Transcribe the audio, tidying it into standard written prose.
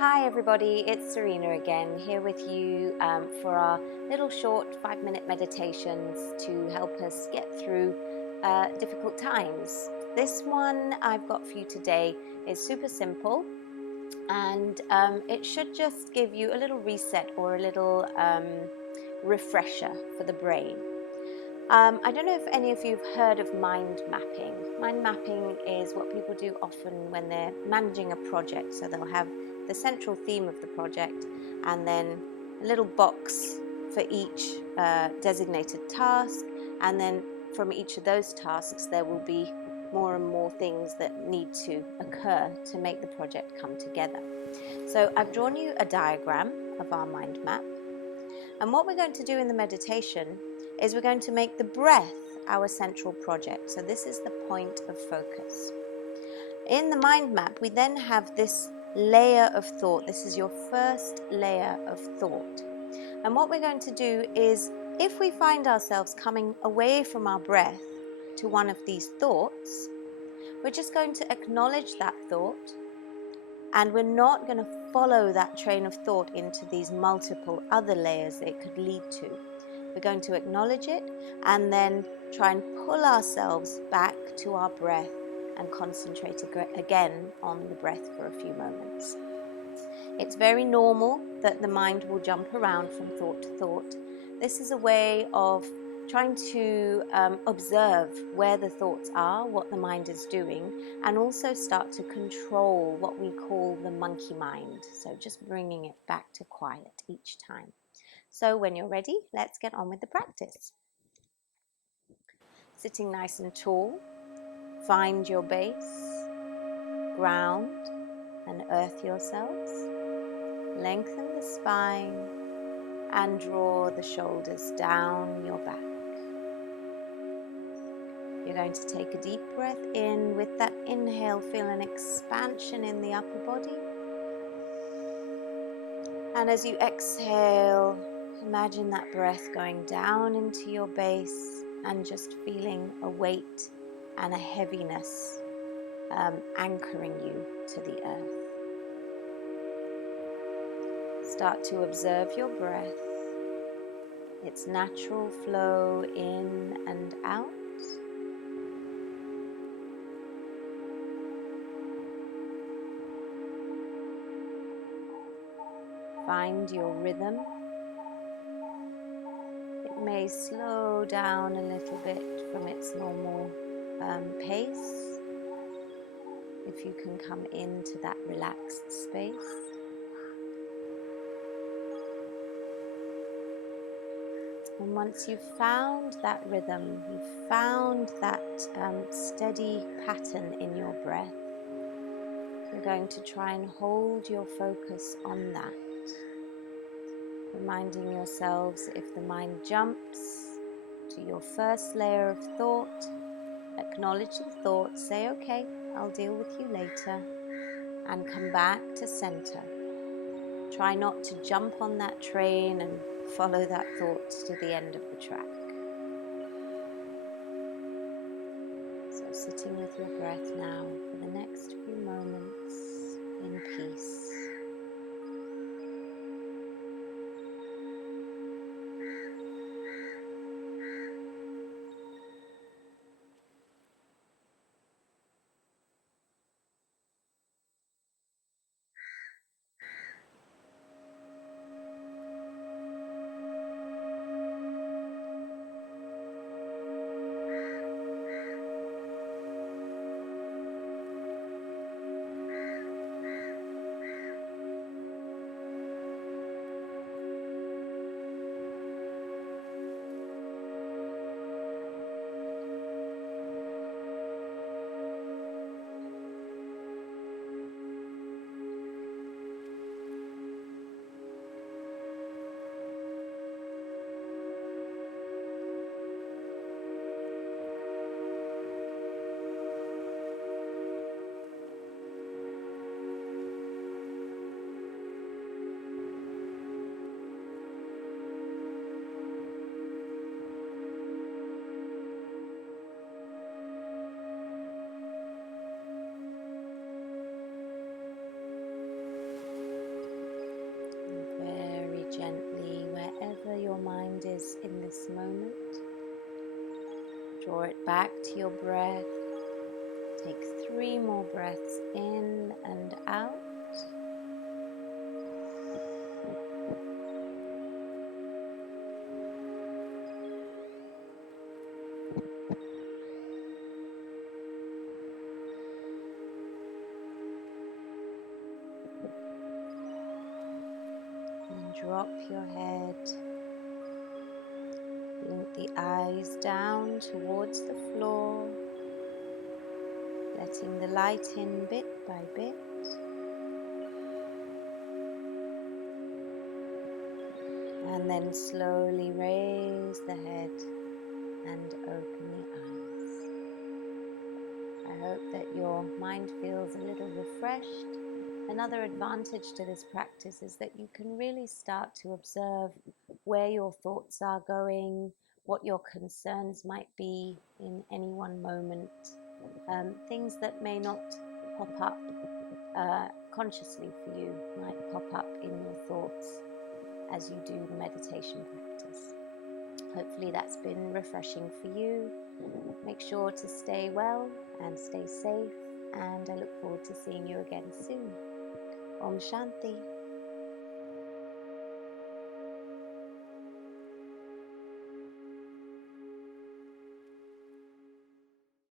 Hi everybody, it's Serena again, here with you for our little short 5-minute meditations to help us get through difficult times. This one I've got for you today is super simple, and it should just give you a little reset or a little refresher for the brain. I don't know if any of you have heard of mind mapping. Mind mapping is what people do often when they're managing a project. So they'll have the central theme of the project and then a little box for each designated task. And then from each of those tasks, there will be more and more things that need to occur to make the project come together. So I've drawn you a diagram of our mind map. And what we're going to do in the meditation is we're going to make the breath our central project. So this is the point of focus. In the mind map, we then have this layer of thought. This is your first layer of thought. And what we're going to do is, if we find ourselves coming away from our breath to one of these thoughts, we're just going to acknowledge that thought, and we're not going to follow that train of thought into these multiple other layers that it could lead to. We're going to acknowledge it and then try and pull ourselves back to our breath and concentrate again on the breath for a few moments. It's very normal that the mind will jump around from thought to thought. This is a way of trying to observe where the thoughts are, what the mind is doing, and also start to control what we call the monkey mind. So just bringing it back to quiet each time. So when you're ready, let's get on with the practice. Sitting nice and tall, find your base, ground and earth yourselves, lengthen the spine and draw the shoulders down your back. You're going to take a deep breath in. With that inhale, feel an expansion in the upper body. And as you exhale, imagine that breath going down into your base and just feeling a weight and a heaviness anchoring you to the earth. Start to observe your breath, its natural flow in and out. Find your rhythm. It may slow down a little bit from its normal pace, if you can come into that relaxed space. And once you've found that rhythm, you've found that steady pattern in your breath, you're going to try and hold your focus on that. Reminding yourselves, if the mind jumps to your first layer of thought, acknowledge the thought, say, okay, I'll deal with you later, and come back to center. Try not to jump on that train and follow that thought to the end of the track. So sitting with your breath now for the next few moments in peace. eyes in this moment. Draw it back to your breath. Take 3 more breaths in and out. And drop your head. Blink the eyes down towards the floor, letting the light in bit by bit. And then slowly raise the head and open the eyes. I hope that your mind feels a little refreshed. Another advantage to this practice is that you can really start to observe where your thoughts are going, what your concerns might be in any one moment, things that may not pop up consciously for you might pop up in your thoughts as you do the meditation practice. Hopefully that's been refreshing for you. Make sure to stay well and stay safe, and I look forward to seeing you again soon. Om Shanti.